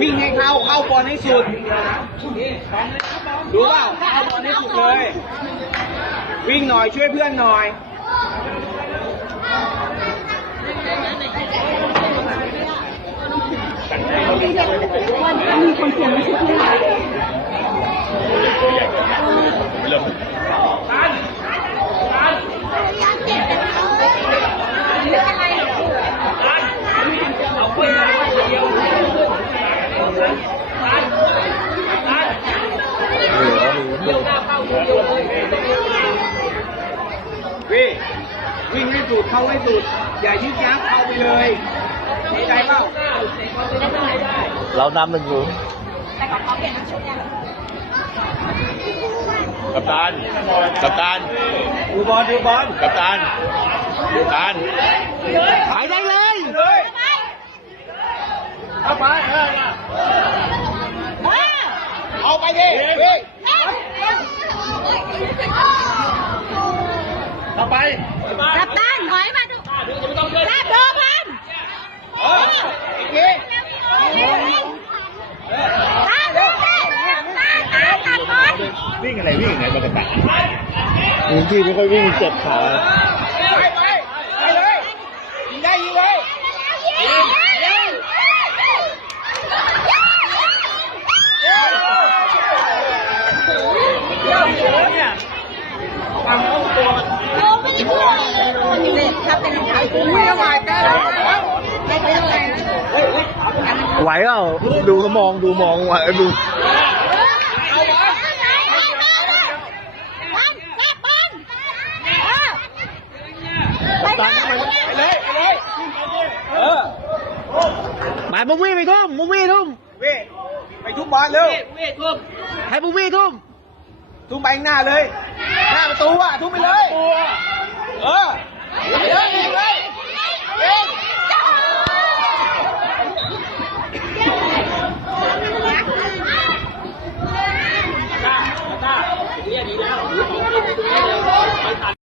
วิ่งให้เข้าเข้าบอลให้สุดดูเปล่าเข้าบอลให้สุดเลย วิ่งหน่อยช่วยเพื่อนหน่อย วิ่งวิ่งให้สุดเข้าให้สุด อย่ายึกยักเข้าไปเลยเข้าใจเปล่าเรานำหนึ่งศูนย์กัปตัน กัปตัน ดูบอลดูบอล กัปตัน กัปตัน ไปได้เลยเลยเข้าไปเออเอาไปดิวิ่งเข้า ไปกัปตันถอยมาดูลาบโดพันเอออีกทีตาดูสิตาตาตัดบอลวิ่งอะไรวิ่งไงมันกัปตันจริงๆไม่ค่อยวิ่งเจ็บขา ไปไปไปเลยยิงได้ยิงเลย ยิงยิง ฟังเข้าตัวมัน เราไม่ได้พูดอะไรเลย ถ้าเป็นรองเท้าคู่ไม่ไหวแต่แล้วได้เป็นอะไรไหวเปล่าดูเขามองดูมองไหวดูเอาวะไปเลยไปเลยไปเลยเออไปมุกวี่ไปทุ่มมุกวี่ทุ่มว้ยไปทุบบอลเร็วให้มุกวี่ทุ่มทุ่มไปหน้าเลย หน้าประตูอะทุ่มไปเลย เออ